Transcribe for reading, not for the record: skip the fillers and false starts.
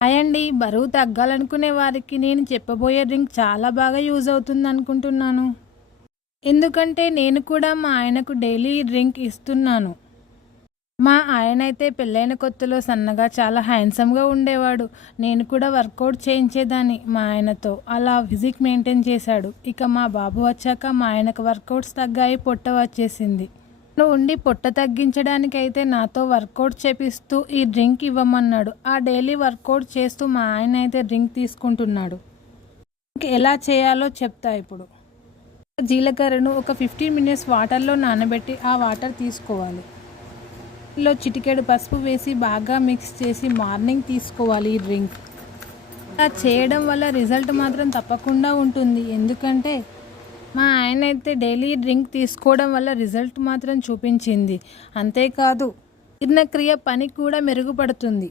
Hi అండి. బరువు తగ్గాలనుకునే వారికి నేను చెప్పబోయే డ్రింక్ చాలా బాగా యూజ్ అవుతుంది అనుకుంటున్నాను. ఎందుకంటే నేను కూడా మా ఆయనకు డైలీ ఈ డ్రింక్ ఇస్తున్నాను. మా ఆయన అయితే పెళ్ళైన కొత్తలో సన్నగా చాలా హ్యాండ్సమ్‌గా ఉండేవాడు. నేను కూడా వర్కౌట్ చేయించేదాన్ని మా ఆయనతో. అలా ఫిజిక్ మెయింటైన్ చేశాడు. ఇక మా బాబు వచ్చాక మా ఆయనకు వర్కౌట్స్ తగ్గాయి, పొట్ట వచ్చేసింది. ఉండి పొట్ట తగ్గించడానికైతే నాతో వర్కౌట్ చేపిస్తూ ఈ డ్రింక్ ఇవ్వమన్నాడు. ఆ డైలీ వర్కౌట్ చేస్తూ మా ఆయన అయితే డ్రింక్ తీసుకుంటున్నాడు. ఎలా చేయాలో చెప్తా ఇప్పుడు. జీలకర్రను ఒక 15 మినిట్స్ వాటర్లో నానబెట్టి ఆ వాటర్ తీసుకోవాలి. ఇందులో చిటికెడు పసుపు వేసి బాగా మిక్స్ చేసి మార్నింగ్ తీసుకోవాలి ఈ డ్రింక్. అలా చేయడం వల్ల రిజల్ట్ మాత్రం తప్పకుండా ఉంటుంది. ఎందుకంటే మా ఆయన అయితే డైలీ డ్రింక్ తీసుకోవడం వల్ల రిజల్ట్ మాత్రం చూపించింది. అంతేకాదు జీర్ణక్రియ పని కూడా మెరుగుపడుతుంది.